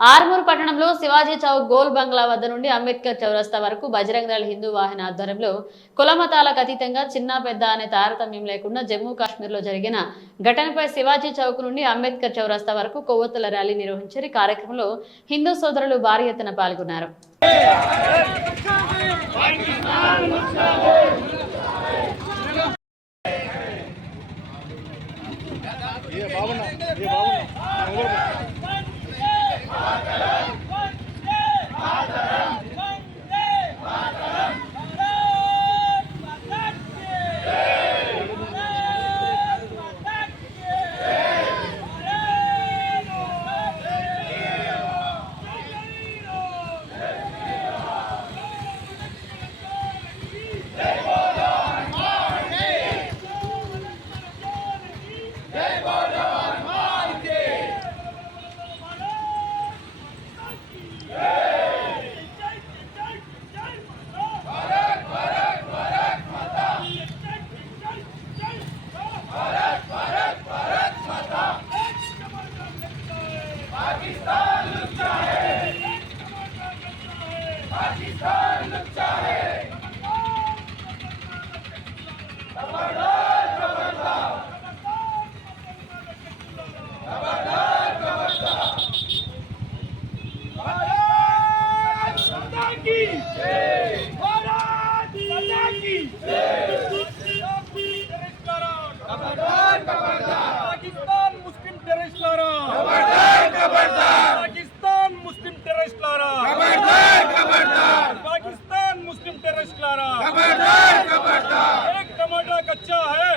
ఆర్మూర్ పట్టణంలో శివాజీ చౌక్ గోల్ బంగ్లా వద్ద నుండి అంబేద్కర్ చౌరస్తా వరకు బజరంగ దళ్ హిందూ వాహిని ఆధ్వర్యంలో కులమతాలకు అతీతంగా చిన్న పెద్ద అనే తారతమ్యం లేకుండా జమ్మూ కాశ్మీర్లో జరిగిన ఘటనపై శివాజీ చౌక్ నుండి అంబేద్కర్ చౌరస్తా వరకు కొవ్వొత్తుల ర్యాలీ నిర్వహించారు. కార్యక్రమంలో హిందూ సోదరులు భారీ ఎత్తున పాల్గొన్నారు.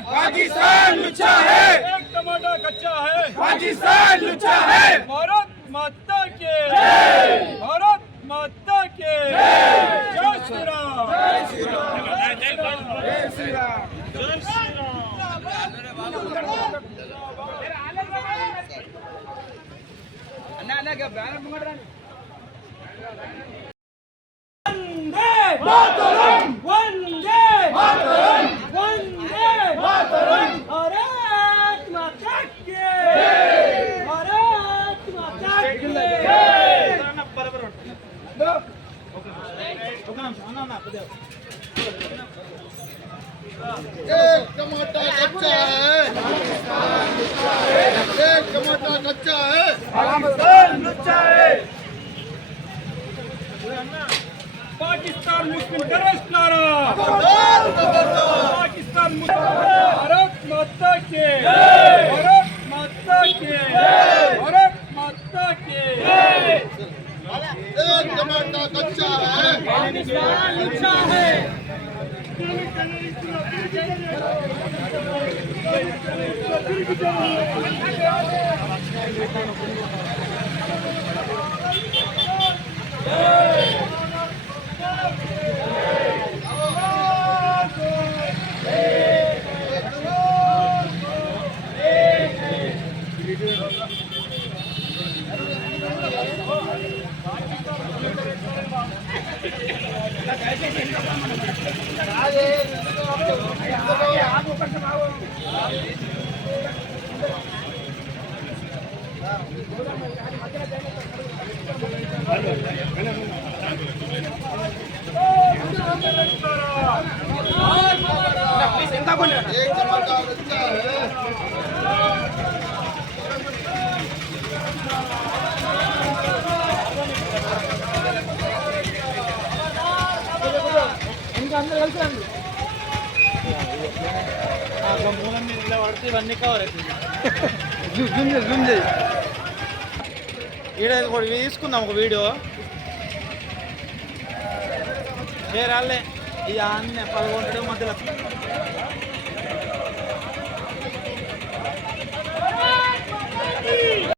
पाकिस्तान लुच्चा है, एक टमाटर कच्चा है, पाकिस्तान लुच्चा है। भारत माता के जय, भारत माता के जय, जय श्री राम, जय श्री राम, जय श्री राम, जय श्री राम, जय श्री राम। अन्ना अन्ना क्या बैनर मंगड़ वंदे मातरम, वंदे मातरम, वंदे मातरम। भारत माता की जय, भारत माता की जय। एक टमाटर कच्चा है, एक टमाटर कच्चा है, पाकिस्तान लुच्चा है। पाकिस्तान मुस्लिम टेररिस्ट नारा, पाकिस्तान मुस्लिम। भारत माता के जय, भारत माता के जय, भारत माता के जय। एक टमाटर कच्चा है, पाकिस्तान लुच्चा है। एक टमाटर कच्चा है। ఇవన్నీ కవర్ అవుతుంది. ఈడ తీసుకుందాం ఒక వీడియో రాలే ఇక అన్నీ 11 మధ్యలో